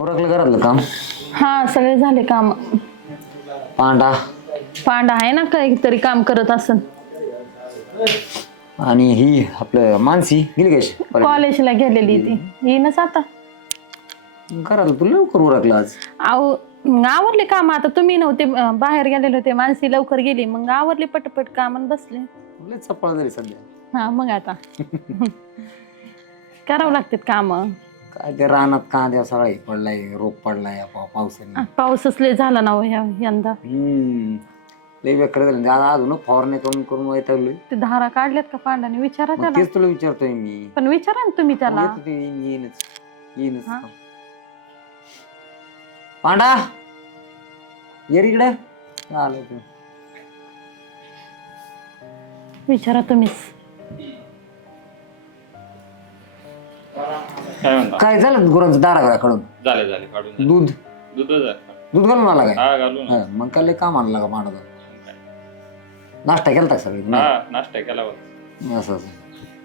ओरखलं घरातलं काम. हा सगळे झाले काम. पांडा पांडा आहे ना काहीतरी काम करत असन. आणि ही आपलं मानसी गेली कशी कॉलेजला गेलेली ती येईनच आता. घरातलं तुला लवकर ओरखलं आज. आव आवरले काम आता. तुम्ही नव्हते बाहेर गेलेले होते. मानसी लवकर गेली मग आवरली पटपट काम आणि बसले. लय चपळ झाली सध्या. हा मग आता करावं लागतात काम. काय ते रानात कांद्या सगळा पडलाय, रोग पडलाय पावसाने. पाऊसच लय झाला ना हो यंदा. लय बेकार झालं अजून फवारणी करून करून वैतागलोय. ते धारा काढल्यात का पांडाने विचारा त्याला. तेच तुला विचारतोय मी. पण विचारा ना तुम्ही त्याला. येईनच पांडा ये रे इकडे. आलं तू विचारा तुम्हीच. काय झालं गुरांचं दारा काढून झाले काढून दूध दूध घालून आला काय? हा घालून. मग काय लय काम आणलं का पांडा? नाश्ता केलता सगळे? नाश्ता केला होता. असं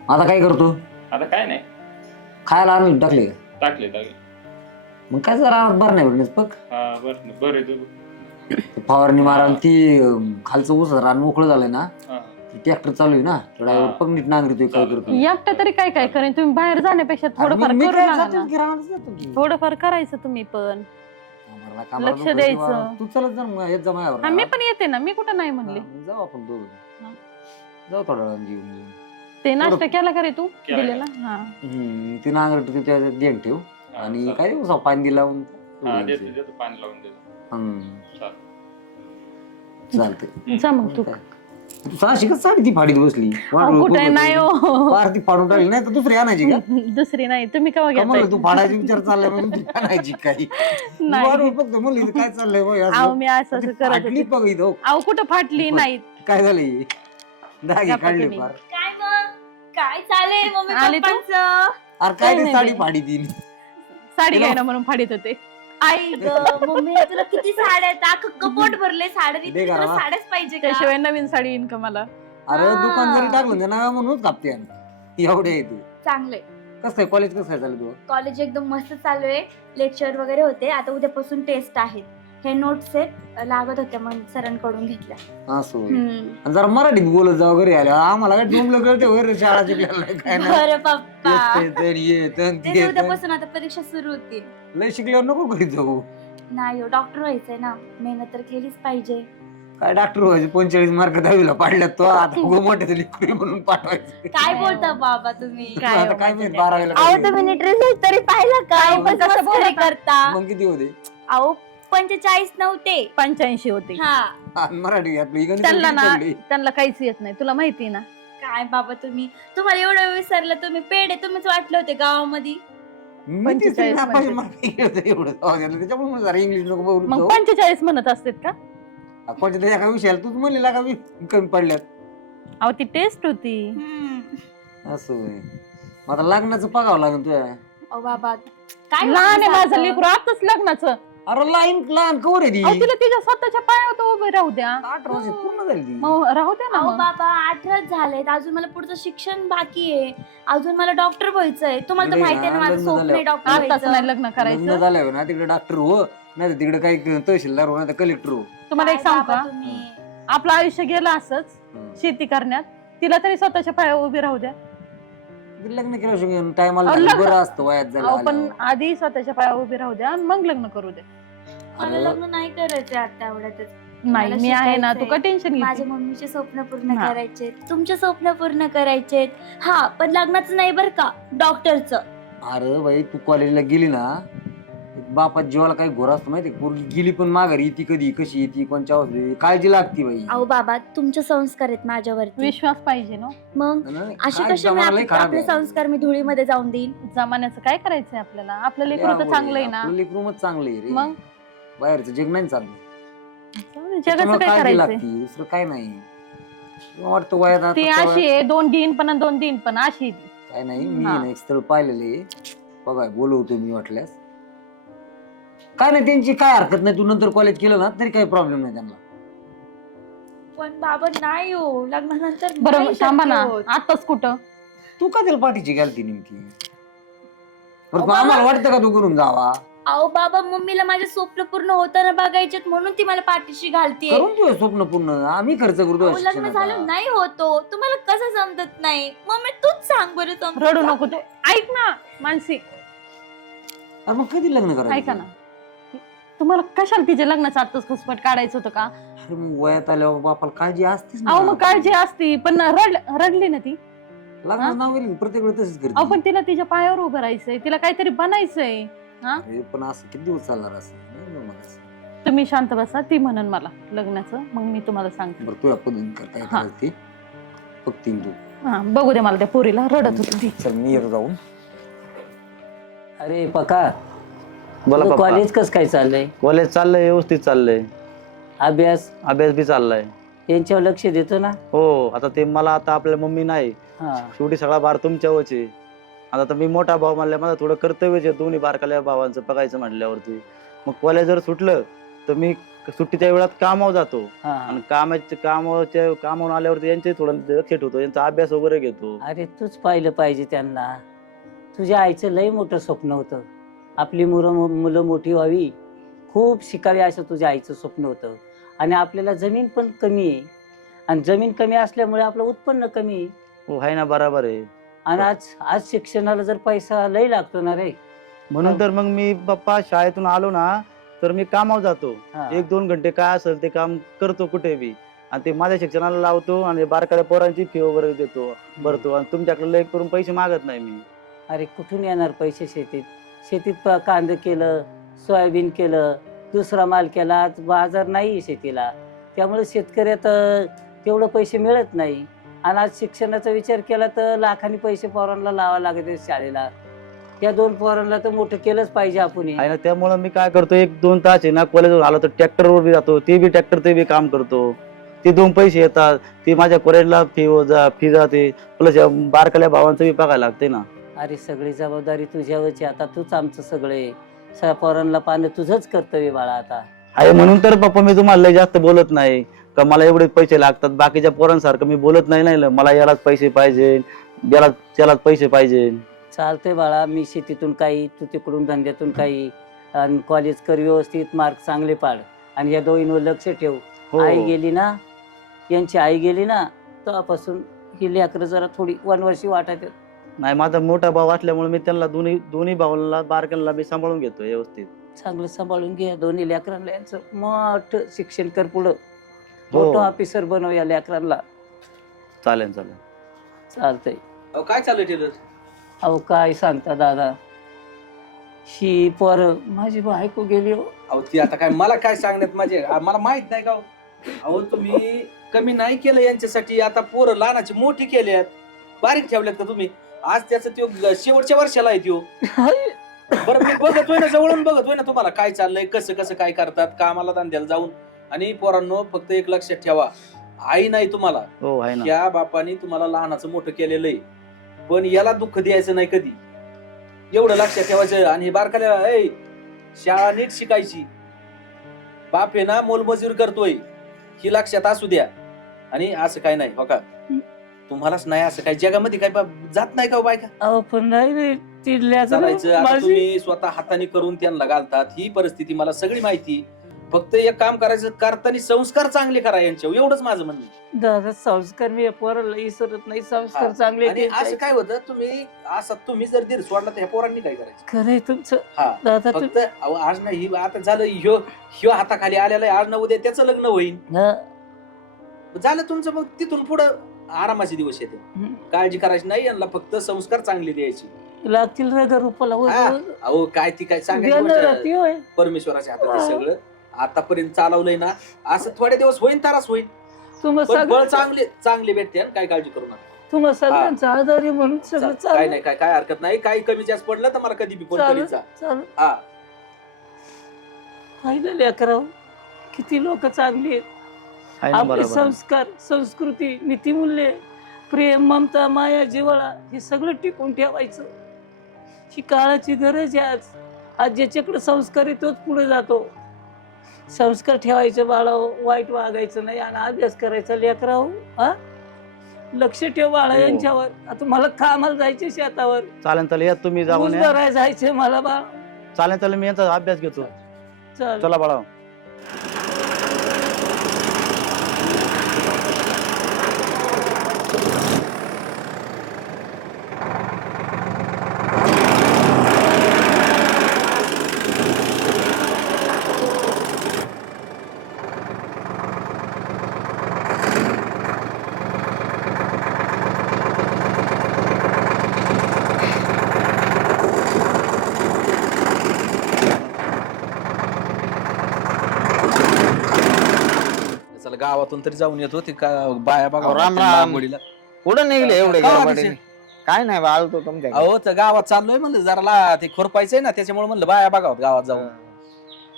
आता काय करतो? आता काय नाही खायला आणून टाकले का? टाकले मग काय जरा बरं नाही बरं बघ. हा बरं तू फवारणी मारा ती खालचं ऊस रान मोकळं झालंय ना. ट्रॅक्टर चालू आहे ना तेवढा पग नीट नांगरतोय. काय करतो एकटा तरी काय काय करेन. तुम्ही बाहेर जाण्यापेक्षा थोडंफार करू लागा. थोडंफार करायचं तुम्ही पण. लक्ष द्यायचं. तू चलत जा येत जा माझ्यावर. मी पण येते ना. मी कुठं नाही म्हणले. जाऊ आपण दोघं जाऊ थोडा वेळा जीवन. ते नाश्ता केला का रे तू दिलेला? हा ती नांगरट त्याच्यात देण ठेव आणि काय देऊ पाणी लावून पाणी लावून देतो. चालतंय. जा मग तू. साहजिकच साडी ती फाडीत बसली. कुठे नाही हो. ती फाडून टाकली नाही तर दुसरी आणायची का? दुसरी नाही. तुम्ही केव्हा घेताय? तू फाडायचा विचार चाललाय म्हणून ती आणायची काही फक्त म्हणली काय चाललंय अहो मी असं करत होते. बघ इथं अहो कुठं फाटली नाही. काय झालंय? दागी काढली फार. काय मग काय चालेल मम्मी आली तू? पप्पांचं? अरे काय ते साडी फाडी ती साडी घ्यायला म्हणून फाडीत होते. आई ग मम्मी तुला किती साड्या आहेत? अख्खं कपोट भरले साड्या. दे तुला घराला. साड्याच पाहिजे का? त्याशिवाय नवीन साडी येईन का मला? अरे दुकान जरी टाकलं ना नव्या म्हणून कापते एवढे आहे तू. चांगले. कसं आहे कॉलेज कसं आहे चालू तुझं? कॉलेज एकदम मस्त चालू आहे. लेक्चर वगैरे होते. आता उद्यापासून टेस्ट आहेत. हे नोट्स आहेत लागत होत्या मग सरांकडून घेतल्या. असं होय. आणि जरा मराठीत बोलत जा वगैरे आल्या आम्हाला काय डोंबलं कळते वगैरे शाळा शिकलेलं काय बरं पप्पा. नाही. ते उद्यापासून आता परीक्षा सुरू होतील. लय शिकल्यावर नको करीत जाऊ. नाही हो डॉक्टर व्हायचंय ना. मेहनत तर केलीच पाहिजे. काय डॉक्टर व्हायचे 45 मार्क 10वीला पाडल्यात तो आता मोठ्या लिखुरी म्हणून पाठवायचं. काय बोलता बाबा तुम्ही? आता काय माहित 12वीला अहो तुम्ही नीट रिझल्ट तरी पाहिला का? पण कसं बोलत करता? मग किती होते? अहो 45 नव्हते 85 होते. हा मराठी आपली त्यांना ना त्यांना काहीच येत नाही. तुला माहिती ना. काय बाबा तुम्हाला एवढं विसरलं. तुम्ही पेढे तुम्हीच वाटले होते गावामध्ये. त्याच्यामुळे जरा इंग्लिश नको बोलू. मग 45 म्हणत असतात का? कोणत्या एका विषयाला तूच म्हणलेला का मी कमी पडल्यात. अहो ती टेस्ट होती. असं होय. मग आता लग्नाचं बघावं लागेल तुझ्या. अहो बाबा काय लहान आहे माझं लेकरू आताच लग्नाचं. अरे लहान कवर आहे ती. अहो तिला तिच्या स्वतःच्या पायावर तर उभे राहू द्या. 18 वर्ष पूर्ण झाली ती. मग राहू द्या ना. अहो मग. बाबा 18 झालेत. अजून मला पुढचं शिक्षण बाकी आहे. अजून मला डॉक्टर व्हायचंय. तुम्हाला तर लग्न माहिती आहे ना माझं झालं. स्वप्न आहे डॉक्टर आताच व्हायचं. नाही लग्न लग्न करायचं. झाल्यावर ना तिकडे डॉक्टर हो नाही तिकडे काही तहसीलदार हो नाही कलेक्टर हो. तुम्हाला एक काय सांगू बाबा का? तुम्ही? आपलं आयुष्य गेलं असंच शेती करण्यात. तिला तरी स्वतःच्या पायावर उभी राहू द्या. लग्न केलं टायमाला अहो, लग्न- बरं असतं वयात अहो पण झालं. आधी स्वतःच्या पायावर उभी राहू द्या आणि मग लग्न करू द्या. मला लग्न नाही करायचंय आता एवढ्यातच. नाही मी आहे ना. तू का टेन्शन माझ्या घे. मम्मीचे स्वप्न पूर्ण हा. करायचे. तुमचे स्वप्न पूर्ण करायचे. हा पण लग्नाचं नाही बरं का डॉक्टरचं. अरे बाई तू कॉलेजला गेली ना बापात जीवाला काही घोर असतो माहिती पोरगी गेली पण माघारी येते कधी कशी येते कोणच्या अवस्थेत काळजी लागते बाई. अहो बाबा तुमचे संस्कार आहेत माझ्यावरती. विश्वास पाहिजे ना. मग नाही, असे काय कसे मी जमाना लय खराब आपले आहे. संस्कार मी धुळीमध्ये जाऊन देईन? जमान्याचं काय करायचंय आपल्याला. आपलं लय लेकरू तर अवघड चांगलं आहे ना. आपलं लेकरूमच चांगलं आहे रे. मग बाहेरचं जग नाही चाललं. जगाचं त्याच्यामुळे काय काळजी करायचंय. लागते दुसरं काय नाही. वाटतं वयात आता ती तेव्हा- अशी आहे 2 दिन पण 2 दिन पण अशी आहे ती. काय नाही मी हा. ना एक स्थळ पाहिलेले बघा बोलवतो मी वाटल्यास. काय नाही त्यांची काय हरकत नाही. तू नंतर कॉलेज केलं ना तरी काही प्रॉब्लेम नाही त्यांना. पण बाबा नाही हो लग्नानंतर बरं नाही थांबा शक्य ना. होत. आताच कुठं. तू का त्याला पाठीची घालती नेमकी? बरं, बाबा- आम्हाला वाटतं का तू करून जावा? अहो बाबा, मम्मीला माझे स्वप्न पूर्ण होताना बघायचेत म्हणून ती मला पाठीशी घालतीये. करून तुझं स्वप्न पूर्ण आम्ही खर्च करतो अहो, लग्न झालं नाही होतो, तुम्हाला कसं समजत नाही? मम्मी तूच सांग बरं. समजत रडू का? नको तू. ऐक ना मानसी, अरे मग कधी लग्न करायचं? ऐका ना, तुम्हाला कशाला तिच्या लग्नाचा आत्ताच घुसपट काढायचं होतं का? अरे मग वयात आल्यावर बापाला काळजी असतेच अहो मग काळजी असती, पण रडली ना ती. लग्न नाव गेली प्रत्येक वेळी तसंच अहो करते. पण तिला तिच्या पायावर उभं राहायचंय, तिला काहीतरी बनायचंय. अरे पण असं किती दिवस चालणार असं नाही जमत असं. तुम्ही शांत बसा, ती म्हणन मला लग्नाचं, मग मी तुम्हाला सांगते. बरं तुझ्या पद्धतीने करता हा. येतात ते बघतील तू. हा, बघू दे मला त्या पोरीला, रडत होती ती. चल मी येतो जाऊन. अरे पका, बोला पप्पा. कॉलेज कसं काय चाललंय? कॉलेज चाललंय, व्यवस्थित चाललंय. अभ्यास अभ्यास बी चाललाय. यांच्यावर लक्ष देतो ना? हो, आता ते मला आता आपल्या मम्मी नाही, हा. शेवटी सगळा भार तुमच्यावरच आहे. आता तर मी मोठा भाऊ म्हणल्या माझं थोडं कर्तव्यच आहे दोन्ही बारकाल्या भावांचं बघायचं म्हटल्यावरती. मग कॉलेज जर सुटलं तर मी सुट्टीच्या वेळात कामावर जातो हा. आणि कामावून आल्यावरती यांचे थोडं लक्ष ठेवतो, यांचा अभ्यास वगैरे घेतो. अरे तूच पाहिलं पाहिजे त्यांना. तुझ्या आईचं लय मोठं स्वप्न होतं, आपली मुलं मोठी व्हावी, खूप शिकावी, असं तुझ्या आईचं स्वप्न होतं. आणि आपल्याला जमीन पण कमी आहे, आणि जमीन कमी असल्यामुळे आपलं उत्पन्न कमी आहे. हो आहे ना, बरोबर आहे. आणि आज शिक्षणाला जर पैसा लय लागतो ना रे. म्हणून तर मग मी पप्पा शाळेतून आलो ना तर मी कामावर जातो. हा. 1-2 घंटे काय असेल ते काम करतो कुठे बी, आणि ते माझ्या शिक्षणाला लावतो आणि बारकाल्या पोरांची फी वगैरे देतो, भरतो. आणि तुमच्याकडे लय करून पैसे मागत नाही मी. अरे कुठून येणार पैसे? शेतीत कांदे केलं, सोयाबीन केलं, दुसरा माल केला, आज बाजार नाही शेतीला, त्यामुळे शेतकऱ्यात तेवढं पैसे मिळत नाही. आणि आज शिक्षणाचा विचार केला तर लाखांनी पैसे पोरांना लावा लागते शाळेला. त्या 2 पोरांना तर मोठं केलंच पाहिजे आपण. आहे ना, त्यामुळे मी काय करतो, 1-2 तास आहे ना कॉलेजवर आलो तर ट्रॅक्टरवर बी जातो, ते बी काम करतो. ते 2 पैसे येतात, ते माझ्या कॉलेजला फी जाते, प्लस बारकाल्या भावांचं बी बघायला लागते ना. अरे सगळी जबाबदारी तुझ्यावरची, आता तूच आमचं सगळे, सगळ्या पोरांना पाहणं तुझंच कर्तव्य बाळा आता. आहे म्हणून तर पप्पा मी तुम्हाला लय जास्त बोलत नाही का मला एवढे पैसे लागतात. बाकीच्या पोरांसारखं मी बोलत नाही मला यालाच पैसे पाहिजे, त्यालाच पैसे पाहिजे. चालतंय बाळा, मी शेतीतून काही, तू तिकडून धंद्यातून काही, आणि कॉलेज कर व्यवस्थित, मार्क चांगले पाड, आणि या दोघींवर लक्ष ठेव. हो. आई गेली ना, यांची आई गेली ना, तेव्हापासून ही लेकरं जरा थोडी वनवर्षी वाटत. नाही, माझा मोठा भाऊ असल्यामुळे मी त्यांना दोन्ही भावांना बारकांना मी सांभाळून घेतो व्यवस्थित. चांगलं सांभाळून घे दोन्ही लेकरांना, यांचं मोठं शिक्षण कर, पुढं हो. मोठं ऑफिसर बनव या लेकरांना. चालेल. चालतंय. काय चालू टेलर? अहो काय सांगता दादा, ही पोरं माझी बायको गेली हो. अहो ती आता काय मला काय सांगण्यात माझे, मला माहित नाही का हो? अहो तुम्ही कमी नाही केलं यांच्यासाठी, आता पोरं लहानाची मोठी केल्यात, बारीक ठेवल्यात का तुम्ही? आज त्याचं त्यो शेवटच्या वर्षाला आहे त्यो. बरं मी बघतोय ना, जवळून बघतोय ना तुम्हाला काय चाललंय, कसं काय करतात कामाला धंद्याला जाऊन. आणि पोरांनो फक्त एक लक्षात ठेवा, आई नाही तुम्हाला, हो आहे ना. या बापाने तुम्हाला लहानाचं मोठं केलेलं आहे, पण याला दुःख द्यायचं नाही कधी, एवढं लक्षात ठेवायचं. आणि हे बारकाल्या शाळा नीट शिकायची, बाप आहे ना मोलमजुरी करतोय ही लक्षात असू द्या. आणि असं काय नाही हो का, तुम्हालाच नाही असं काय जगामध्ये काय जात नाही का हो बायका? अहो पण नाही रे, ती लेकरं चालायचं आता माझी- तुम्ही स्वतः हाताने करून त्यांना घालतात, ही परिस्थिती मला सगळी माहिती. फक्त एक काम करायचं, करताना संस्कार चांगले करा यांच्यावर, एवढंच माझं म्हणणं आहे. दादा संस्कार मी या पोराला विसरत नाही, संस्कार हा. चांगले आणि असं काय होतं, तुम्ही जर दीर सोडला तर ह्या पोरांनी काय करायचं? खरंय तुमचं हा दादा. फक्त अहो, आज नाही आता झालं, ह्यो हाताखाली आलेला आहे, आज ना उद्या त्याचं लग्न होईल, झालं तुमचं. मग तिथून पुढं आरामाचे दिवस येते, काळजी करायची नाही, यांना फक्त संस्कार चांगले द्यायचे लागतील रे रूपाला. हा. अहो काय ती काय सांगायची, परमेश्वराच्या हातात आहे सगळं. आतापर्यंत चालवलंय ना, असं थोडे दिवस होईल, तारास होईल, पण बळ चांगले भेटते, आणि काय काळजी करू नका. तुम्हाला सगळ्यांचा आधार आहे म्हणून सगळं काय नाही, काय हरकत नाही. काही कमी जास्त पडलं तर मला कधी बी फोन करीत जा. चालू. हा पाहिलं लेकराव, किती लोक चांगली आहेत. आहे ना, आपले बरोबर. संस्कार, संस्कृती, नीतिमूल्य, प्रेम, ममता, माया, जिव्हाळा हे सगळं टिकून ठेवायचं. ही काळाची गरज आहे आज ज्याच्याकडे संस्कार आहे तोच पुढे जातो. संस्कार ठेवायचं बाळाव, वाईट वागायचं नाही, आणि अभ्यास करायचा लेकराव. हा, लक्ष ठेव बाळा हो. यांच्यावर. आता मला कामाला जायचे शेतावर, चालेल या तुम्ही जाऊन ऊस या. भरायला जायचे मला बाळ. चालेल चालेल, मी यांचा अभ्यास घेतो. चल. चला बाळा. चला गावातून तरी जाऊन येत होते का बाया बघा राम राम. लांबोडीला. कुठं निघले एवढे का गडबडीने? वाटते? काय नाही आलतो तुमच्या अहो तर गावात चाललोय म्हणलं जरा ते खुरपायचंय ना, त्याच्यामुळे म्हणलं बाया बघावत गावात जाऊन.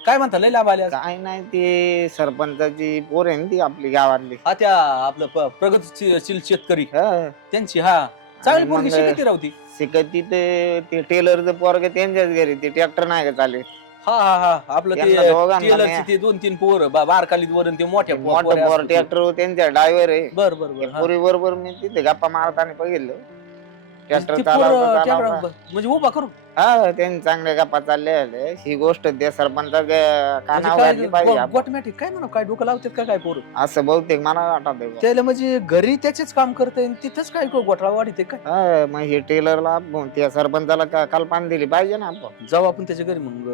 काय म्हणता लय लाभ आले आज? काय नाही, ते सरपंचाची पोर आहे ना ती आपली गावातली. हा त्या आपलं प्रगतशील शेतकरी हा. त्यांची हा चांगली आणि पोरगी मग- शिकती राहती. शिकत ते टेलरचं पोरग त्यांच्याच घरी, ते ट्रॅक्टर नाही का चाले, हा हा हा आपलं त्यांना ते दोघांना टेलरची नाही. ते 2-3 पोर बारकालीत वरून ते मोठ्या मोठं पोर ट्रॅक्टर त्यांच्या ड्रायव्हर आहे. बर बर बर हा. पोरी बरोबर मी तिथे गप्पा मारताना बघितलं. ट्रॅक्टर ते चालवता पोरं चालवता. ट्रॅक्टर म्हणजे उभा करू हा, त्यांनी चांगल्या गप्पा चालल्या होत्या. ही गोष्ट त्या सरपंचा कानावर म्हणजे घातली पाहिजे आपण. ऑटोमॅटिक काय म्हणा काय डोकं लावतात का काय पोर असं बहुतेक मला वाटत. त्याला म्हणजे घरी त्याचेच काम करते तिथंच काय घोटाळा वाढते काय. हा, मग हे टेलरला त्या सरपंचाला कल्पना दिली पाहिजे ना आपण. जाऊ आपण त्याच्या घरी मग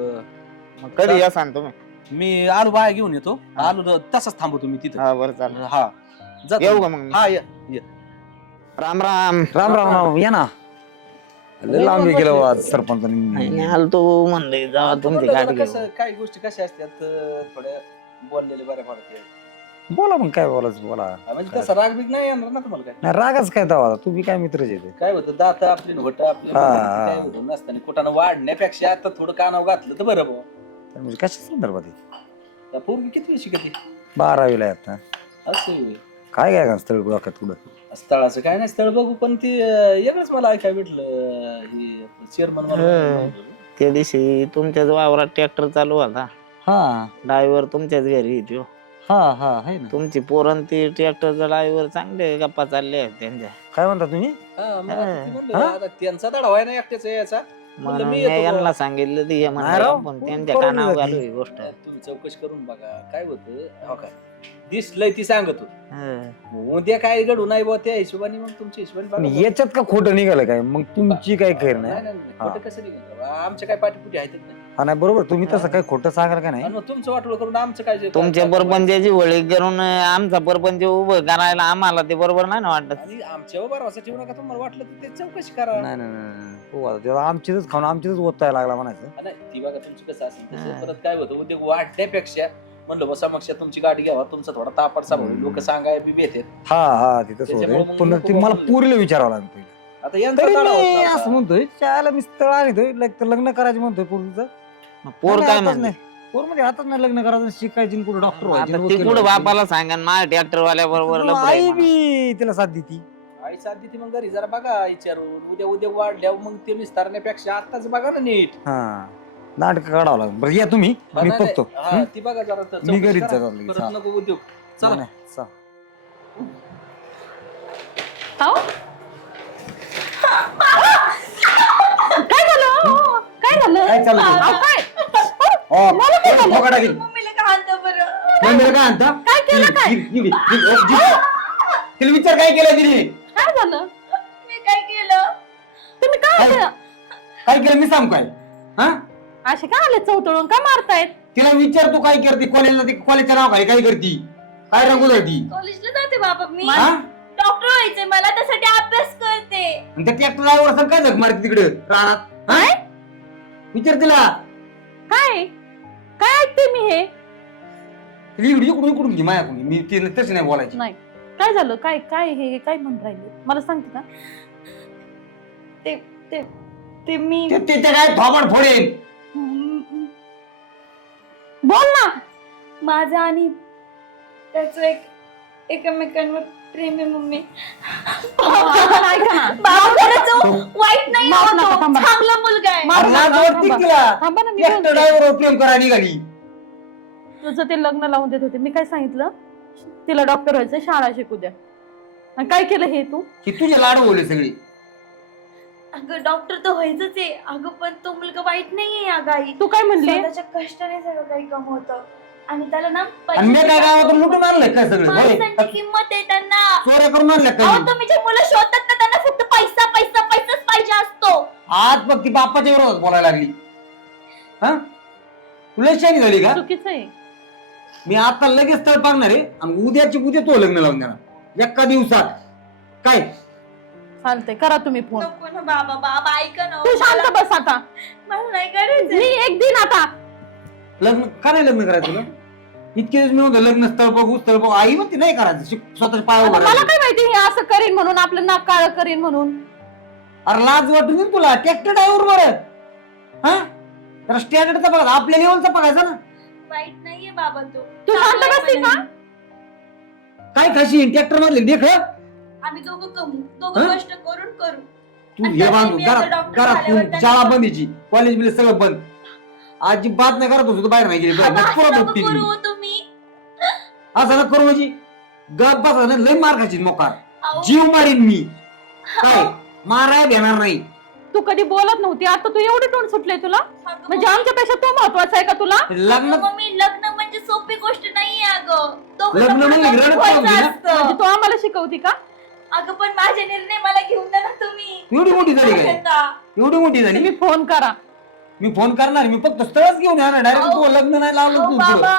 मग कधी या सांग तुम्ही. मी आलू बाया घेऊन येतो. हा. आलू तसंच थांबवतो मी तिथं. हा बरं चालेल. हा जातो. येऊ का मग मी? हा या राम राम. राम राम राम, या ना. लय लांब गेलो आज सरपंचाने. आलतो म्हणले जावा तुमची गाडी घेऊन. कसं काही गोष्टी कशा असतात थोड्या बोललेले बऱ्या पडतात. बोला मग, काय बोलायचं बोला. म्हणजे तसा राग बीग नाही येणार ना तुम्हाला काय. नाही रागच काय दावा, तू बी काय मित्रच येते. काय होतं दात आपली नव्हतं आपलं हा. काय होतं नसताना कुठानं वाढण्यापेक्षा आता थोडं कानाव घातलं तर बरं भाऊ. म्हणजे कशा संदर्भात आहे? त्या पोरगी किती शिकते 12वीला आहे आता. असं आहे. काय काय स्थळ डोक्यात कुठं? स्थळाचं काय नाही, स्थळ बघू पण ती वेगळंच मला ऐकाय भेटलं. ही चेअरमन त्या दिवशी तुमच्याच वावरात ट्रॅक्टर चालू होता. हा ड्रायव्हर तुमच्याच घरी येतो. हा हा आहे ना. तुमची पोरण ती ट्रॅक्टरचा ड्रायव्हर चांगले गप्पा चालले आहेत त्यांच्या. काय म्हणता तुम्ही? त्यांचा धडा व्हाय ना एकट्याचा याचा. म्हणून मी मी येतो यांना सांगितलं ते हे नाही राव, म्हणलं, पण कोण त्यांच्या करून कानावर जाते? घालू ही गोष्ट. तुम्ही चौकशी करून बघा काय होतं. हो काय दिसलंय ती सांगतो. हं. उद्या काय घडू नाही बुवा त्या हिशोबाने मग तुमच्या हिशोबाने पण बघा. याच्यात का खोटं निघालं काय? मग तुमची काय खैर नाही, नाही. नाही, नाही. हा. खोटं कसं निघालं? आमच्या काय पाठीपुटी आहेतच नाही. हा नाही बरोबर, तुम्ही तसं काय खोटं सांगाल का नाही? आणि मग तुमचं वाटोळं करून आमचं काय जे- तुमच्या काय- परपंचाची वळी करून आमचा परपंच उभं करायला आम्हाला ते बरोबर नाही ना वाटत. आणि आमच्यावर भरोसा ठेवू नका. तुम्हाला वाटलं तर ते चौकशी करा. नाही नाही नाही. हो आता तेव्हा आमचीच खाऊन आमचीच ओतायला लागला म्हणायचं. नाही ती बघा तुमची कसं असेल तसं. हा. परत काय होतं उद्योग वाढण्यापेक्षा म्हणलं बा समक्ष तुमची गाडी घ्यावा, तुमचा थोडा तापड सापड लोक सांगाय बी भेटेत. हा हा तिथं त्याच्यामुळे होतं मग पण नको ते मला बोलायला. पुरीला विचारावं लागतं पहिलं. आता यांचा तरी तडा होत मी नव्हता. असं म्हणतोय त्याला मी स्थळ आणतोय तर लग्न करायचं म्हणतोय पूर्वीचं. पोर काय म्हणते? पोर मध्ये हातात नाही लग्न करायचं, शिकायची कुठे डॉक्टर व्हायची, आता वकील ती कुठं व्हायची. बापाला सांगा माझ्या ट्रॅक्टर वाल्या बरोबर मग आई बी तिला साथ देती. आई साथ देते मग घरी जरा बघा विचारून. उद्या उद्या वाढल्यावर मग ते विस्तारण्यापेक्षा आताच बघा ना नीट. हा नाटक काढावं लागेल. बरं या तुम्ही, मी नाही, बघतो. नाही. हा, ती बघा जरा मी चौकशी घरीच करा. जातो लगेच. परत हा. नको उद्योग. चला नाही, चला. अहो? काय झालं? काय झालं? काय चाललं? अहो, काय? हो, मला काय झालं? हो, काढा की. मम्मीला काय आणतं बरं? मम्मीला काय आणता? काय केलं काय? तिला विचार काय केलं तिने? काय झालं? मी काय केलं? तुम्ही काय काय? केलं? काय केलं मी सांग काय? हा असे काय आले चौतळून का मारतायत? तिला विचार तू काय करते कॉलेजला? ती कॉलेजचं नाव काय करती? काय रंगू जाती? कॉलेजला जाते बाबा मी. हा? डॉक्टर व्हायचंय मला, त्यासाठी अभ्यास करते. आणि त्या ट्रॅक्टर ड्रायव्हर काय झक मारते तिकडे रानात? हा? काय? विचार तिला. काय काय ऐकते मी हे? तिला इकडून घे माझ्याकडून. मी तिला तशी नाही बोलायची. नाही काय झालं? काय काय हे काय म्हणून राहिले मला सांगते का? ते मी ते काय थोबड फोडेन. बोल ना. माझं आणि त्याचं एकमेकांवर प्रेम आहे मम्मी. ऐका ना. बाबा खरंच वाईट नाही माफ नका, होतो, थांबा. चांगला मुलगा आहे. मारू नका, लाज वाटते थांबा. तिला. थांबा ना, मी ट्रॅक्टर बोलते. ड्रायव्हर प्रेम करा निघाली. तुझं ते लग्न लावून देत होते, मी काय सांगितलं? तिला डॉक्टर व्हायचं, शाळा शिकू द्या. आणि काय केलं हे तू? ही तुझे लाड बोलले सगळे. अगं डॉक्टर तर व्हायचंच आहे. अगं पण तो मुलगा वाईट नाहीये अगं आई. तू काय म्हणली स्वतःच्या कष्टाने सगळं काही कमवतं आणि त्याला ना आणि मी काय गावातून लुटून आणलंय काय सगळं होय? पैशांची किंमत आहे त्यांना. चोऱ्या करून आणल्या अहो काय तुम्ही जे मुलं शोधतात ना त्यांना फक्त पैसा पैसा पैसाच पाहिजे असतो. आज बघ ती बाप्पाच्या विरोधात बोलायला लागली. हा तुला शानी झाली का? चुकीचं आहे. मी आता लगेच स्थळ पाहणार आहे आणि उद्याची उद्या तो लग्न लावून देणार एका दिवसात. काय चालतंय, करा तुम्ही फोन. नको ना बाबा, बाबा ऐका ना. तू शांत बस आता. मला नाही करायचं. मी एक दिन आता लग्न का नाही लग्न करायचं तुला? इतके दिवस मी म्हणतो लग्न स्थळ बघू आई म्हणते नाही करायचं स्वतःच्या पायावर आता उभं मला राहायचं. काय माहिती हे असं करीन म्हणून, आपलं नाक काळ करीन म्हणून. अरे लाज वाटून देईन तुला ट्रॅक्टर ड्रायव्हर बरं. हा तर स्टँडर्डचा बघा आपल्या लेवलचा बघायचा ना. वाईट नाहीये बाबा तो. तू शांत बसती का? काय खाशी ट्रॅक्टर मधले देख हं? आम्ही दोघं कमू, दोघं हं? कष्ट करून करू. तू आणि हे त्यात बांधून मी आता घरात डॉक्टर घरात झाल्यावर तू त्यांना- शाळा बंदीची कॉलेज बिलेज सगळं बंद. अजिबात नाही करत होतो बाहेर नाही गेली बाबा, असं पुरा नको बघतील करू तुम्ही. असं ना करू म्हणजे गप बसा ना लय मार खाची मोकार अहो, जीव मारीन मी. काय माराय घेणार नाही. तू कधी बोलत नव्हती, आता तू एवढे तोंड सुटले तुला. अगं म्हणजे आमच्यापेक्षा तो महत्वाचा आहे का तुला? लग्न मम्मी लग्न म्हणजे सोपी गोष्ट नाहीये अगं. दोघं लग्न म्हणजे कमवून रडत व्हायचं नव्हती ना? असतं. म्हणजे तू आम्हाला शिकवती का? अगं पण माझे निर्णय मला घेऊन द्या ना तुम्ही. एवढी मोठी झाली काय? घेता. एवढी मोठी झाली तुम्ही फोन करा. मी फोन करणार मी फक्त स्थळच घेऊन येणार डायरेक्ट अहो, तू लग्न नाही लावलं हो तू बाबा, पुढं.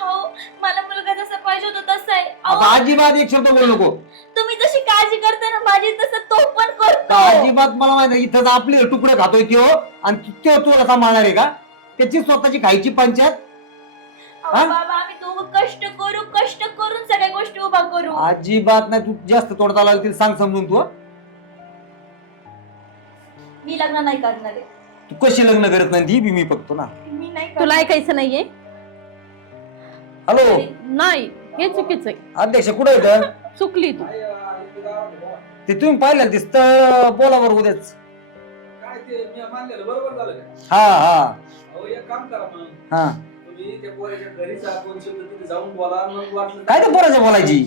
हो मला मुलगा जसा पाहिजे होता तसा आहे. अहो, आता अजिबात एक शब्द बोल नको. तुम्ही जशी काळजी करता ना माझी तसं तो पण करतो. अजिबात मला माहिती आहे इथं आपले तुकडे खातोय तो आणि तो तुला सांभाळणार आहे का? त्याची स्वतःची खायची पंचायत. अहो, हा? बाबा आम्ही दोघं कष्ट करून सगळ्या गोष्टी उभा करू. अजिबात नाही. तू जास्त तोडता लागतील सांग समजून तू. मी लग्न नाही करणार आहे. तू कशी लग्न करत नाही ती बी मी बघतो ना. मी नाही तुला करणार. ऐकायचं नाहीये? हॅलो नाही, हे चुकीचं आहे. अध्यक्ष कुठे येतं? चुकली तू. ते तुम्ही पाहिलं ते स्थळ बोला बरं उद्याच. काय ते मी मानलेलं बरोबर झालं का? हा हा अहो एक काम करा मग, हा तुम्ही त्या पोराच्या घरी जा, दोन शब्द तिथे जाऊन बोला. मग वाटलं काय ते पोराच्या बोलायची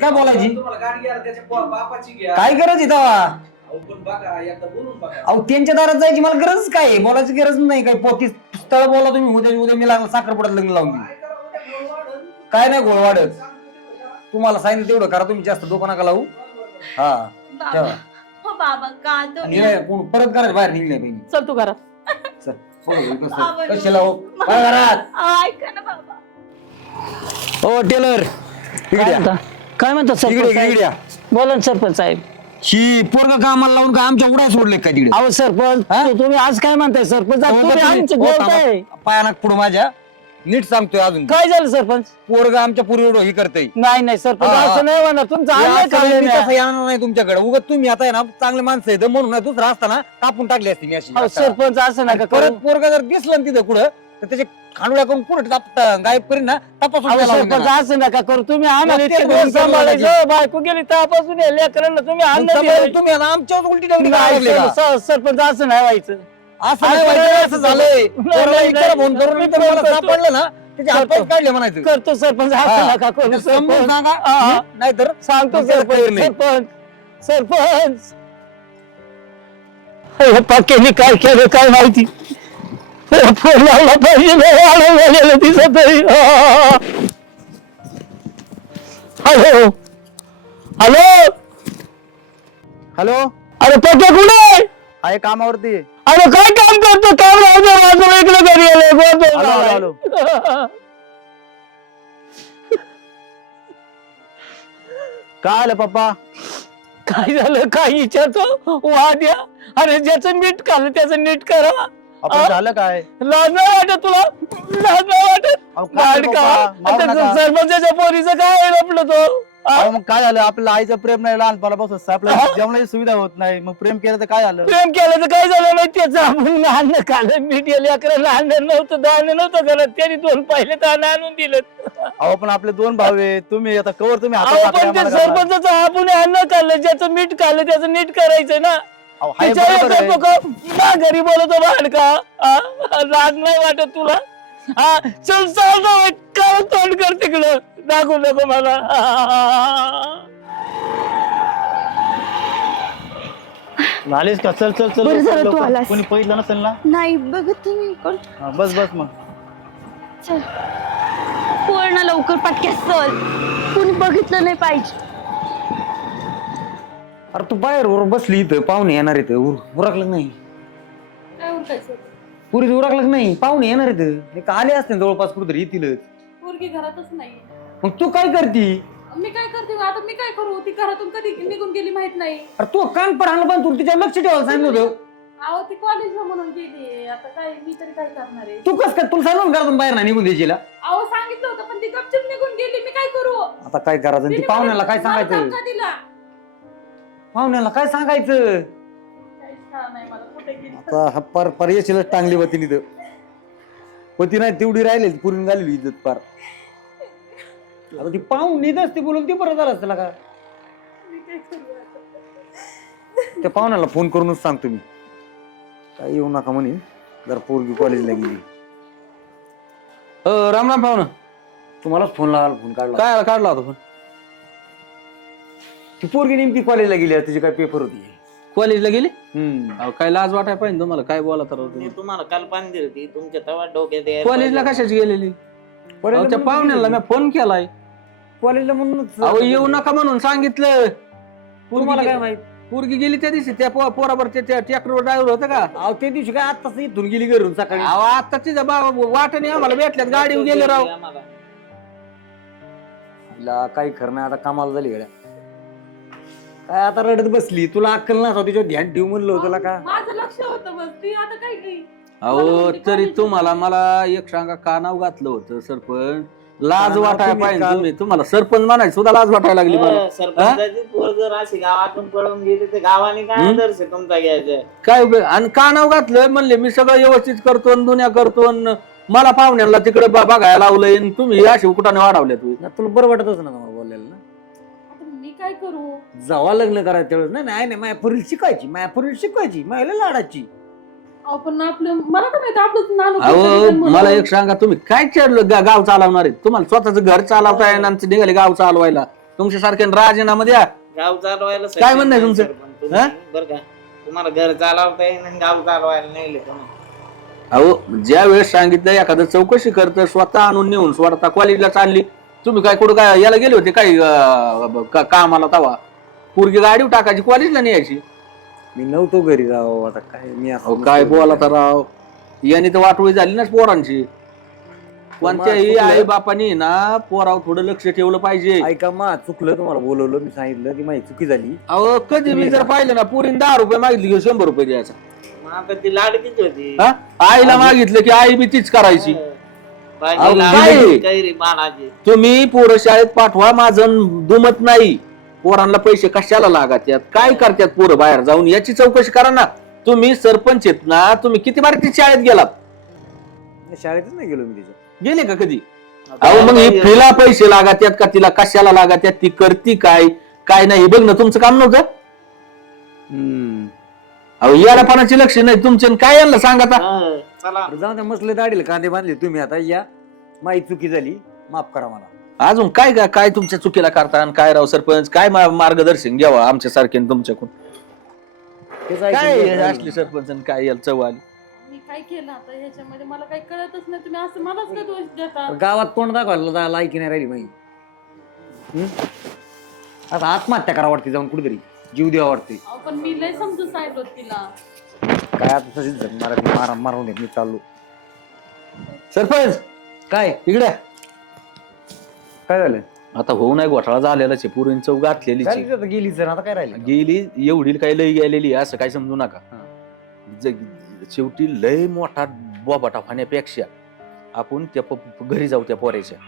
काय बोलायची तुम्हाला गाडी घ्या, त्याच्या बापाची घ्या. काय गरज आहे तेव्हा? अहो पण बघा एकदा बोलून बघा. अहो त्यांच्या दारात जायची मला गरज काय आहे? बोलायची गरज नाही काय पोती स्थळ बोला तुम्ही उद्या मी लागला साखरपुड्यात लग्न लावून देईन. काय करा उद्या गोळ वाढन. काय नाही गोळ वाढत. सांगतो ते बघा. तुम्हाला सांगितलं तेवढं करा तुम्ही जास्त डोकं नका लावू. हा बाबा, ठेवा. हो बाबा का आणि तुम्ही हे कोण परत करायचं बाहेर निघले पाहिजे. चल तू घरात. चल, बोला, बोला, कसं बाबा, कशाला हो? काय घरात? ऐका ना बाबा. हो टेलर काय म्हणतात इकडे सरपंच इकडे या. साहेब? बोला ना सरपंच साहेब. ही पोरग कामाला लावून का आमच्या उड्या सोडले काय तिकडे? अहो सरपंच हा? तुम्ही आज काय म्हणताय सरपंच? आज तुम्ही आमचं बोलताय. पायानाक पुढे माझ्या नीट सांगतोय अजून. काय झालं सरपंच? पोरग आमच्या पूर्वी हे करतय. नाही नाही सरपंच हा, हा. असं नाही म्हणा. तुमचं आणलंय का नाही? येणार नाही तुमच्याकडे उगत तुम्ही आता आहे ना चांगले माणसं आहेत म्हणून ना दुसरा असताना कापून टाकली असती मी अशी. अहो, सरपंच असं नका परत करू. पोरगा जर दिसलं ना तिथं कुठं तर त्याचे खांडोळ्या करून कुठं गायब करीन ना तपासून अहो, त्याला लावून सरपंच देणार. असं नका करू. तुम्ही आम्हाला मग ते इतके दोन दिवस सांभाळायचं. सांभाळायचे. बायको गेली तापासून या लेकरांना तुम्ही मग आणलं त्यामुळे दिलं. तुम्ही आता आमच्यावर उलटी डेवली नाही, करायला लागले का? सरपंच असं नाही व्हायचं. असं नाही व्हायचं, असं झालंय. पोराला नाही, विचारा फोन करून नाही, इथं मला करतो. सापडलं ना त्याचे हातपाय काढले म्हणायचं. करतो सरपंच असं हा. नका करू. ते समजून सरपंच. सांगा हा. नाहीतर सांगतो तुमच्याला कळलं नाही. सरपंच सरपंच हे पक्क्याने काय केलं काय माहिती. फोन लावला पाहिजे झालेलं दिसत हॅलो हॅलो हॅलो अरे पक्क्या कुठे? आहे कामावरती आहे. अरे काय काम करतो? काम राहतो इकडे घरी आलो, आलो, आलो. काय आलं पप्पा? काय झालं? काय विचारतो वाद्या? अरे ज्याचं नीट खाल्लं त्याचं नीट करा. आपण झालं काय? लाज नाही वाटत तुला? लाज नाही वाटत? अहो, काय लाड का? पप्पा? मारू आता नका. सरपंचाच्या पोरीचं काय लपलं तो? अहो, मग काय झालं? आपल्याला आईचं प्रेम नाही लहानपणापासून आपल्याला जेवणाची सुविधा होत नाही. मग प्रेम केलं तर काय झालं? प्रेम केलं तर काय झालं नाही? त्याचं आपण अन्न खाल्लं, मीठ गेले अकरा अन्न नव्हतं, दाणं नव्हतं घरात, त्यांनी 2 पाहिले दाणं आणून दिलं. अहो पण आपले 2 भाऊ आहे. तुम्ही आता कवर तुम्ही हातात अहो हात पण ते आम्हाला घाला. सरपंचाचं आपण अन्न खाल्लं, ज्याचं मीठ खाल्लं त्याचं नीट करायचं ना. अहो, हाय विचार बरोबर आहे. करतो का? ना घरी बोलतो बाहेर का? लाज नाही वाटत तुला? हा चल चाल काय तोंड कर तिकडं, दाखवू नको मला. आलीस का? चल चल चल बरं झालं लवकर. तू आलास. कोणी पहिलं नसेल ना? नाही बघत तुम्ही कोण. हा, बस बस मग. चल पोळ ना लवकर पटक्यास चल, कोणी बघितलं नाही पाहिजे. अरे तू बाहेर बसली इथं, पाहुणे येणार इथं, उरकलं नाही काय उरकायचं? पुरीच उरकलं नाही, पाहुणे येणार इथं. एक आले असते ना जवळपास कुठेतरी येतीलच. पोरगी घरातच नाही. मग तू काय करती? मी काय करते आता? मी काय करू? ती घरातून कधी निघून गेली माहित नाही. अरे तू कान पण आणलं पण तू तिच्या लक्ष ठेवायला सांगितलं होतं. अहो ती कॉलेजला म्हणून गेली, आता काय मी तरी काय करणार आहे? तू कस काय, तुला सांगून घरातून बाहेर नाही निघून द्यायची. अहो सांगितलं होतं पण ती गपचूप निघून गेली, मी काय करू? आता काय करायचं? ती तिने पाहुण्याला काय मला सांगायचं? धक्का दिला. पाहुण्याला काय सांगायचं? काहीच कळलं नाही मला कुठे गेली. आता हा पर येशीलच टांगली होती तिथं. होती नाही तेवढी राहिली, पुरून घालली इज्जत पार. आता ती पाहुणी नसते बोलून ती बरं झालं असतं का? मी काय करू आता? त्या पाहुण्याला फोन करूनच सांगतो मी, काय येऊ नका म्हणे, जर पोरगी कॉलेजला गेली. राम राम पाहुणं. तुम्हालाच फोन लावायला फोन काढला. काय काढला होता फोन? ती पोरगी नेमकी कॉलेजला गेली, तिची काय पेपर होती. कॉलेजला गेली? हम्म. अहो, काय लाज वाटाय पाहिजे तुम्हाला, काय बोला तर मी तुम्हाला काल पाणी दिली होती तुमच्या तवा डोक्यात यायला कॉलेजला पाहिजे. कशाची गेलेली? अहो, त्या पाहुण्याला मी फोन केलाय. कॉलेजला म्हणूनच. अहो येऊ नका म्हणून सांगितलं. तुम्हाला काय माहित? पोरगी गेली त्या दिवशी त्या पोराबर त्या ट्रॅक्टरवर ड्रायव्हर होता का? अहो त्या दिवशी काय आत्ताच इथून गेली घरून सकाळी. अहो आता तिचा वाटणे आम्हाला भेटल्यात, गाडीवर गेले राव. आम्हाला. हिला काही खरं नाही, आता कामाला झाली गड्या. काय आता रडत बसली, तुला अक्कल नव्हता तिच्यावर ध्यान ठेवू म्हणलं होतं तुला का? माझं लक्ष होतं बस, ती आता काय नाही. अहो तरी तुम्हाला मला एक सांगा, का नाव घातलं होतं सरपंच? लाज नाव वाटायला तुम्ही पाहिजे. काल- तुम्ही तुम्हाला सरपंच म्हणायचं सुद्धा लाज वाटायला लागली मला. सरपंचाची पोर जर अशी गावातून पळून गेली तर गावाने काय आदर्श तुमचा घ्यायचा? काय आणि का नाव घातलं म्हणले, मी सगळं व्यवस्थित करतो न दुनिया करतो न मला पाहुण्याला तिकडे बघायला लावलंय आणि तुम्ही अशी कुठाने वाढवल्या तुम्ही. ना तुला बरं वाटतच ना मला बोलायला ना. आता मी काय करू? जेव्हा लग्न करायचं त्यावेळेस नाही नाही माझ्या पुरील शिकायची माझ्या लाडाची. आपण आपलं मला काय माहिती आपलं नानू अहो किती जण मला म्हणून. एक सांगा, तुम्ही काय चिडलं गाव चालवणार आहे? तुम्हाला स्वतःच घर चालवता येणार निघाले गाव चालवायला? तुमच्यासारखे राजीनामा द्या. गाव चालवायला काय म्हणणं आहे तुमचं? सरपंच तुम्ही, बरं का? तुम्हाला घर चालवता येईल आणि गाव चालवायला नाही तुम्ही. अहो ज्या वेळेस सांगितलं एखादं चौकशी करतं, स्वतः आणून नेऊन स्वतः कॉलेजला चालली. तुम्ही काय कुठं काय याला गेले होते काही कामाला? तवा पोरगी गाडीवर टाकायची, कॉलेजला न्यायची. मी नव्हतो घरी राव, आता काय मी अहो काय बोला तर राव, याने तर वाटोळी झाली ना पोरांची. कोणत्याही आई बापानी ना पोरावर थोडं लक्ष ठेवलं पाहिजे. ऐका मा चुकलं, तुम्हाला बोलवलं, मी सांगितलं ती माझी चुकी झाली. अहो कधी मी जर पाहिलं ना पोरीने 10 रुपये मागितले की 100 रुपये द्यायचा. मग आता ती लाडकीच होती. हा? आईला मागितलं की आई बी तीच करायची. पाहिजे अहो, लाडकी, काय? कैरी बाणाची. तुम्ही पोरं शाळेत पाठवा, माझं दुमत नाही. पोरांना पैसे कशाला लागत यात? काय करतात पोरं बाहेर जाऊन, याची चौकशी करा ना. तुम्ही सरपंच आहेत ना, तुम्ही किती बार ती शाळेत गेलात? शाळेतच नाही गेलो मी तिच्या. गेले का कधी? अहो मग ही फीला पैसे लागत यात का, तिला कशाला लागत यात, ती करती काय काय नाही बघ ना, तुमचं काम नव्हतं? अहो याला पानाचे लक्ष नाही तुमचं, काय यांना सांगा आता. हा, चला जाऊ द्या, मसले दाढीला कांदे बांधले तुम्ही, आता या माझी चुकी झाली, माफ करा मला. अजून काय काय काय तुमच्या चुकीला करता आणि काय राव सरपंच, काय मार्गदर्शन घ्यावा आमच्या सारखे तुमच्याकडून? तेच ऐकून काय घ्या. असले सरपंच आणि काय याला चव आली? मी काय केलं आता ह्याच्यामध्ये मला काही कळतच नाही. तुम्ही असं मलाच का दोष देता? गावात तोंड दाखवायला लायकी नाही राहिली माही. आता आत्महत्या करा वाटते, जाऊन कुठेतरी जीव द्यावा वाटते. अहो, पण मी लय समजून सांगितलं तिला. काय आता तशीच मारून देत मी चाललो. सरपंच काय इकडे काय झालं? आता होऊ नाही, घोटाळा झालेलाच आहे, पुरीन चौ घातलेलीच आहे. आता गेली जर, आता काय राहिलं? गेली एवढी काय लई गेलेली असं काय समजू नका. शेवटी लय मोठा बोबाटा होण्यापेक्षा आपण त्या घरी जाऊ त्या पोऱ्याच्या,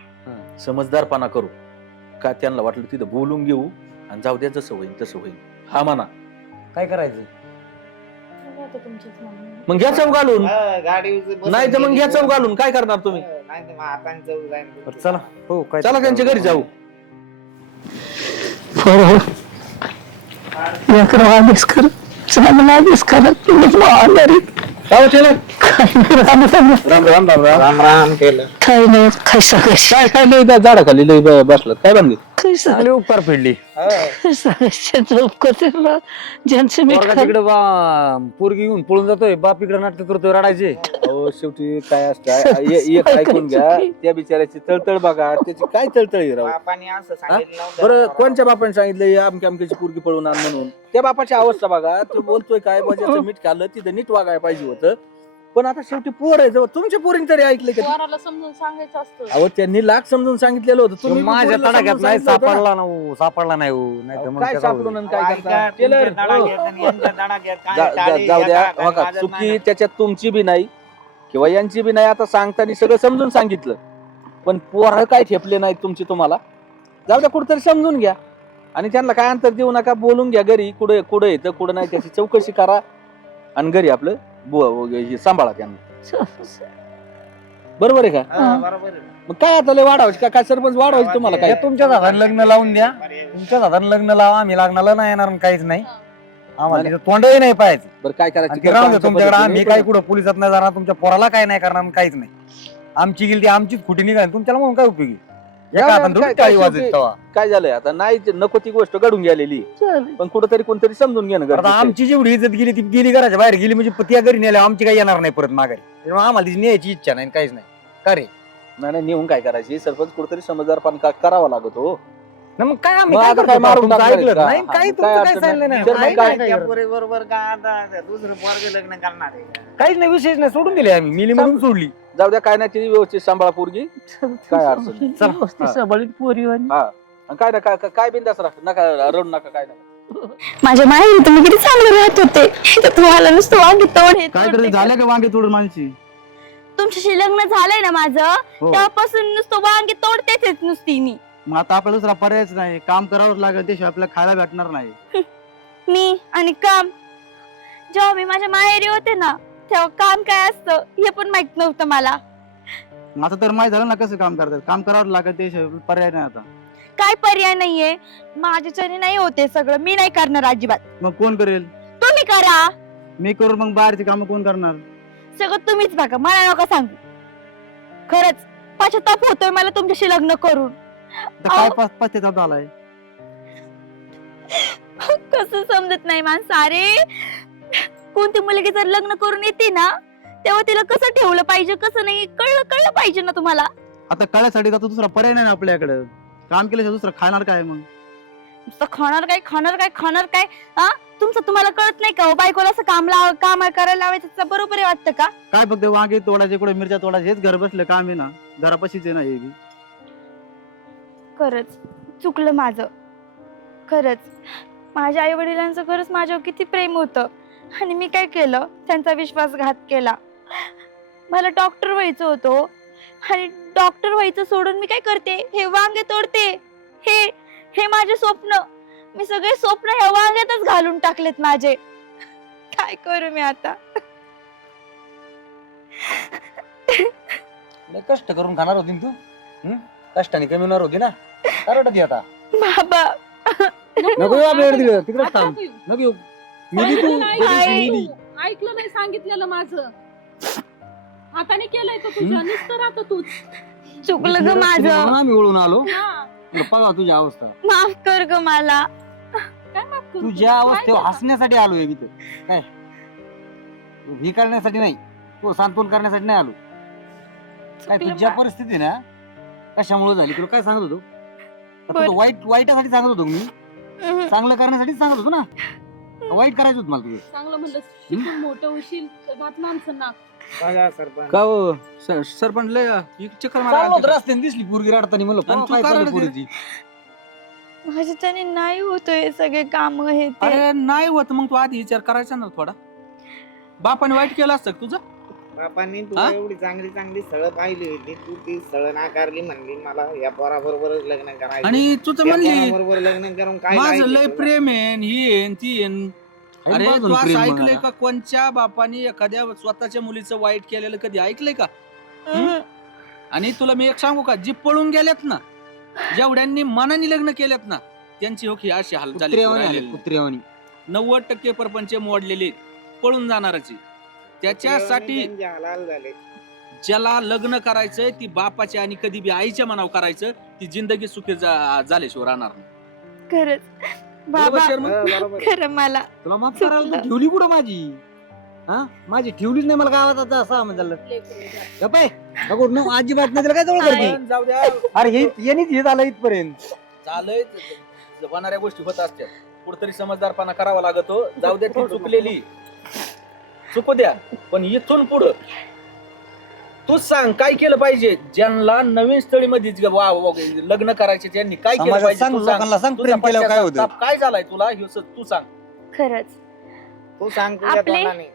समजदारपणा करू. का त्यांना वाटलं तिथं बोलून घेऊ आणि जाऊ द्या, जसं होईल तसं होईल. हा म्हणा, काय करायचं? बघा आता तुमचंच म्हणणं. मग घ्या चव घालून, गाडी नाही तर मग घ्या चव घालून. काय करणार तुम्ही? नाही तर मग हाताने चव जाईल. बरं, चला हो, काय चला त्यांच्या घरी जाऊ. अभ्यास कर, चांगला अभ्यास करा, तुम्हीच आजारी काय केलं राम राम राम राम राम राम केलं. काय नाही काय सांगायचं काय काय लय झाडाखाली लय बसलं काय बनली काय सांगायचं उपकार फेडली ज्यांचं मी तिकडे पोरगी घेऊन पळून जातोय बाप इकडे नाटक करतोय रडायचे. अहो शेवटी काय असतं एक ऐकून घ्या त्या बिचाऱ्याची तळतळ बघा त्याची काय तळतळ आहे राव. बापाने असं सांगितलं नव्हतं. बरं कोणत्या बापाने सांगितलं अमक्या अमक्याची पोरगी पळून आण म्हणून त्या बापाची अवस्था बघा तो बोलतोय काय मजाचं मीठ खाल्लं तिथं नीट वागायला पाहिजे होतं पण आता शेवटी पोर आहे जवळ तुमच्या पोरीने तरी ऐकलं का पोराला समजून सांगायचं असतं. अहो त्यांनी लाख समजून सांगितलेलं होतं तुम्ही माझ्या पोरीला तडाख्यात समजून नाही सांगितलं होतं ना. सापडला ना सापडला नाही हो नाही तर अहो, मग काय त्याचा सापडून आणि काय ऐका, करता तुमच्या टेलर धडाक्यात आणि यांच्या धडाक्यात काय जाऊ द्या टाळी, बघा माझं चुकी नाही. त्याच्यात तुमची बी नाही किंवा यांची बी नाही आता सांगताना सगळं समजून सांगितलं पण पोरं काय ठेपले नाहीत तुमची तुम्हाला जाऊ द्या कुठेतरी समजून घ्या आणि त्यांना काय अंतर देऊ नका बोलून घ्या घरी कुठे कुठे येतं कुठं नाही त्याची चौकशी करा आणि घरी आपलं हे सांभाळा त्यांना बरोबर आहे का हा, बरोबर आहे. मग काय आता लय वाढवायची काय सरपंच वाढवायची तुम्हाला काय तुमच्या हाताने लग्न लावून द्या तुमच्या हाताने लग्न लावा आम्ही लग्नाला नाही येणार आणि काहीच नाही आम्हाला तिथं तोंडही नाही पाहायचं बरं काय आणि करायचं ते राहू दे आमच्या तुमच्याकडे आम्ही पद्धतीने. काय कुठं पोलिसात नाही जाणार तुमच्या पोराला काय नाही करणार आणि काहीच नाही आमची गेली ती आमचीच खुटी निघाली तुमच्याला म्हणून काय उपयोगी एका काय- हाताने थोडी काय- टाळी काय वाजत शेवटी- तेव्हा. काय झालंय आता नाही ते नको ती गोष्ट घडून गेलेली पण कुठंतरी कोणतरी समजून घेणं आता गरजेचं आहे. आमची जेवढी इज्जत गेली ती गेली घराच्या बाहेर गेली म्हणजे त्या घरी नेल्या आमची काही येणार नाही परत माघारी त्यामुळे आम्हाला तिची न्यायची इच्छा नाही आणि काहीच नाही का रे नाही नाही, नेऊन काय करायची सरपंच कुठेतरी समजदारपणा करावा लागत हो ना मग काय आम्ही मग काय आता करतो? काय मारून तुमचं टाकणार ऐकलं का? नाही हा, काही मग तुमचं काय काय अडचण सांगितलं नाही. नाही तर मग आम्ही काय- काय त्या करतो? पोरीबरोबर काय आता दुसरं पोरगे लग्न करणार आहे का? काहीच नाही विशेष नाही सोडून दिले आम्ही मिली म्हणून सोडली जाऊ द्या काय नाही ती व्यवस्थित सांभाळा पोरगी काय अडचण नाही. व्यवस्थित सांभाळून पोरीवानी हा आणि काय ना काय बिंदास राख नका रडू नका काय नका माझ्या माहेरी तुम्ही किती चांगले राहत होते इथं तुम्हाला नुसतं वांगी तोड हे काय तोड, करायचं ते झालं का वांगे तोडून माणशी तुमच्याशी लग्न झालंय ना माझं हो. तेव्हापासून नुसतं वांगी तोडतेच नुसती मी मग आता आपल्याला दुसरा पर्यायच नाही काम करावंच लागेल त्याशिवाय आपल्याला खायला भेटणार नाही मी आणि काम जेव्हा मी माझ्या माहेरी होते ना तेव्हा काम काय असतं हे पण माहित नव्हतं मला मग आता तर माहित झालं ना कसं काम करतात काम करावं लागेल त्याशिवाय पर्याय नाही आता काय पर्याय नाहीये माझ्याच्याने नाही होते सगळं मी नाही करणार अजिबात मग कोण करेल तुम्ही करा मी करू मग बाहेरची कामं कोण करणार सगळं तुम्हीच बघा मला नका सांगू खरंच पश्चाताप होतोय मला तुमच्याशी लग्न करून आता काय पश्चाताप झालाय कसं समजत नाही माणसं अरे कोणती मुलगी जर लग्न करून येते ना तेव्हा तिला कसं ठेवलं पाहिजे कसं नाही कळलं पाहिजे ना तुम्हाला आता कळ्यासाठी आता दुसरा पर्याय नाही ना आपल्याकडे काम केल्याशिवाय दुसरं खाणार काय मग नुसतं खाणार काय हा तुमचं तुम्हाला कळत नाही का हो? बायकोला असं काम करायला लावायचं बरोबर आहे वाटतं का काय फक्त वांगे तोडायचे कुठे मिरच्या तोडायचे हेच घर बसले काम आहे ना घरापाशीच आहे ना हे बी. खरंच चुकलं माझं खरंच माझ्या आई वडिलांचं खरंच माझ्यावर किती प्रेम होतं आणि मी काय केलं त्यांचा विश्वासघात केला मला डॉक्टर व्हायचं होतं आणि डॉक्टर व्हायचं सोडून मी काय करते हे वांगे तोडते हे माझे स्वप्न मी सगळे स्वप्न ह्या वांग्यातच घालून टाकलेत माझे काय करू मी आता लय कष्ट करून खाणार होती ना तू कष्टाने कमी होणार होती ना काय रडत आहे आता बाबा नको येऊ आपल्याकडे तिकडे तिकडेच थांब आता नको येऊ मिली तू आई. मिली ऐकलं नाही सांगितलेलं माझं हाताने केलंय का तुझ्या नुसतं राहतं तूच चुकलं ग माझं आम्ही वळून आलो हा. बघा तुझी अवस्था माफ कर ग मला काय माफ करू तू तुला? ज्या काय अवस्थेवर झालं? हसण्यासाठी आलोय इथं काय तू हे करण्यासाठी नाही तू सांत्वन करण्यासाठी नाही आलो काय चुकलं तुझ्या मा- परिस्थिती ना कशामुळे झाली तुला काय सांगत होतो आता बरं. तू वाईटासाठी सांगत होतो मी हम्म. चांगलं करण्यासाठी सांगत होतो ना वाईट करायचं होतं मला तुझं चांगलं म्हणलं शिकून मोठं होशील तर भात माणसांना बघा सरपंच का हो सरपंच लय एक चक्कर मारा चांगलं होतं आणते. रस्त्याने दिसली पोरगी रडताना म्हणलं आणि पाहा तू काय का चाललंय रडते? पोरीची. माझ्याच्याने नाही होतोय हे सगळे काम हे ते अरे नाही होत मग तू आधी विचार करायचा ना थोडा बापाने वाईट केलं असतं का तुझं बापांनी तुला हा? एवढी चांगली स्थळं पाहिली होती तू ती स्थळं नाकारली म्हणली मला या पोराबरोबरच लग्न करायचं आणि तू तर त्या म्हणली पोराबरोबर लग्न करून काय माझं लायक आहे लय तुला? प्रेम आहे आणि ही आहे आणि ती आहे आणि आहे अरे बाजून तू असं प्रेम ऐकलंय बघा. का कोणच्या बापाने एखाद्या स्वतःच्या मुलीचं वाईट केलेलं कधी ऐकलंय का आणि तुला मी एक सांगू का जी पळून गेल्यात ना जेवढ्यांनी मनाने लग्न केल्यात ना त्यांची हो की अशी हाल झाली कुत्र्यावानी आले, कुत्र्यावानी 90% परपंच मोडलेले आहेत. पळून जाणारच आहे. त्याच्यासाठी त्यांचे हलाल झाले. ज्याला लग्न करायचंय ती बापाच्या आणि कधी बी आईच्या मनावर करायचं, ती जिंदगी सुखी झाल्याशिवाय राहणार नाही. खरंच बरोबर बाबा, शर्मा? बरोबर आहे. खरं मला तुला माफ करायला चुकलं. तू ठेवली कुठं माझी? हा माझी ठेवलीच नाही मला गावात आता असं आम्ही झालं. गप्प आहे. नको न, अजिबात नाही त्याला काय जवळ करते. पण जाऊ द्या, अरे यांनीच हे झालं इथपर्यंत. झालंय होणाऱ्या गोष्टी होत असतात. कुठतरी समजदारपणा करावा लागतो. जाऊ द्या, ती चुकलेली चुकू द्या, पण इथून पुढं तूच सांग काय केलं पाहिजे. ज्यांना नवीन स्थळीमध्ये लग्न करायचे त्यांनी काय केलं समाजात पाहिजे सांग, तू सांग. लोकांना सांग तुझा प्रेम केल्यावर काय होतं. पश्चाताप काय झालाय तुला हे तू सांग. खरंच तू सांग तुझ्या आपले- तोंडाने.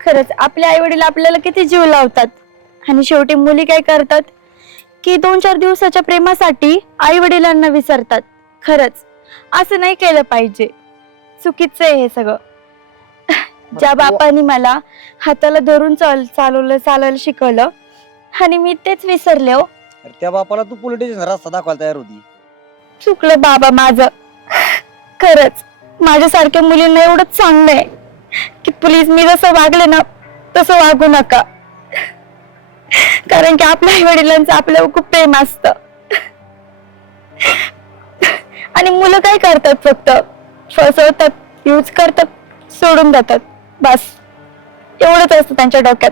खरंच आपले आई वडील आपल्याला किती जीव लावतात आणि शेवटी मुली काय करतात की 2-4 दिवसाच्या प्रेमासाठी आई वडिलांना विसरतात. खरंच असं नाही केलं पाहिजे. चुकीचं आहे हे सगळं. ज्या बापाने मला हाताला धरून चालायला शिकवलं आणि मी तेच विसरले हो. अरे त्या बापाला तू पोलीस स्टेशन रस्ता दाखवायला तयार होती. चुकलं बाबा माझं. खरंच माझ्यासारख्या मुलींना एवढंच सांगणं की प्लीज मी जसं वागले ना तसं वागू नका. कारण की आपल्या आई वडिलांचं आपल्यावर खूप प्रेम असतं. आणि मुलं काय करतात, फक्त फसवतात, यूज करतात, सोडून जातात. बस एवढंच असतं त्यांच्या डोक्यात.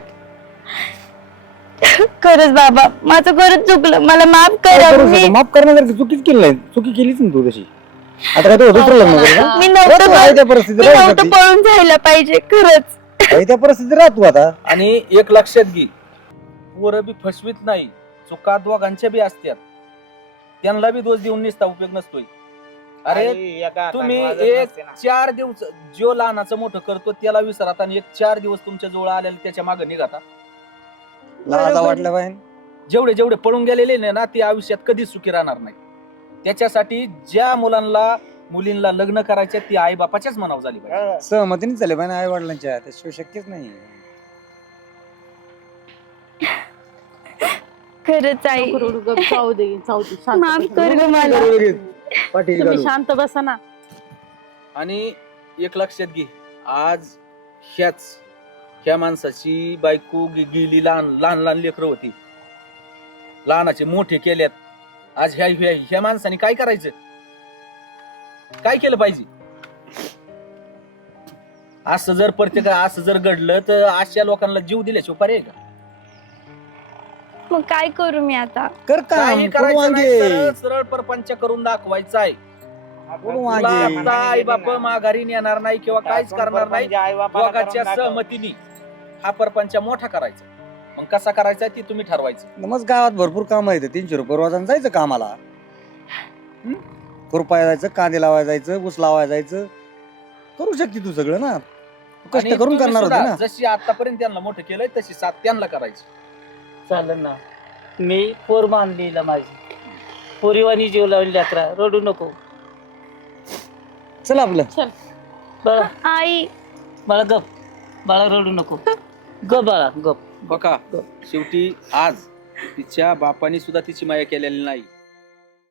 खरंच बाबा माझं खरंच चुकलं, मला माफ करा. मी माफ करण्यासारखी चुकीच केली नाही. चुकी केलीच ना तू तशी. आता काय तू दुसरं लग्न करेल ना? मी बरोबर आहे त्या परिस्थितीत मी राहू नव्हतं शकते. पळून जायला पाहिजे. खरंच आहे त्या परिस्थितीत राह तू आता. आणि एक लक्षात घे, पोरं बी फसवीत नाही, चुका दोघांच्या बी असतात. त्यांना बी दोष देऊन निसता उपयोग नसतोय. अरे आणि एका हाताने तुम्ही वाजत एक नसते ना. 4 दिवस जो लहानाचं मोठं करतो त्याला विसरता आणि एक 4 दिवस तुमच्या जवळ आलेले त्याच्या मागे निघाता. लाजा वाटलं पाहिजे. जेवढे जेवढे पळून गेलेले नाही ना ते आयुष्यात कधीच सुखी राहणार नाही. त्याच्यासाठी ज्या मुलींना लग्न करायचे ती आई बापाच्याच मनावर झाली पाहिजे. हा. सहमतीनेच झाले पाहिजे आई वडिलांच्या. त्याशिवाय शक्यच नाही. खरंच आई जाऊ दे जाऊ दे शांत माफ बसा. कर ग मला. पाठी तुम्ही घालू. शांत बसा ना. आणि एक लक्षात घे, आज ह्या माणसाची बायको गेली, लहान लेकरं होती, लहानाचे मोठे केल्यात. आज ह्या माणसाने काय करायचं, काय केलं पाहिजे. असं जर घडलं तर अशा लोकांना जीव दिल्याशिवाय पर्याय का. मग काय करू मी आता. कर काम. काही करू करायचं नाही, वांगे. सरळ सरळ परपंच करून दाखवायचा आहे. आपण बोलू तुला मागे. आता आई बाप माघारी नेणार नाही किंवा काहीच करणार नाही. दोघांच्या दोघांच्या सहमतीने हा परपंच मोठा करायचा. मग कसा करायचा ती तुम्ही ठरवायचं. मग गावात भरपूर काम आहेत. 300 रुपये रोजानं जायचं कामाला. खुरपाय जायचं, कांदे लावायला जायचं, ऊस लावायला जायचं. करू शकते तू सगळं ना. तू कष्ट आणि करून तुम्ही करणार होती सुद्धा ना. जशी आतापर्यंत त्यांना मोठं केलंय तशी साथ त्यांना करायची. चालेल ना. मी पोर मानलेला माझी पोरीवानी जीव लावली. लेकरा रडू नको. चल आपलं. बाळा आई बाळा गप. बाळा रडू नको. गप बाळा गप. बघा शेवटी आज तिच्या बापाने सुद्धा तिची माया केलेली नाही.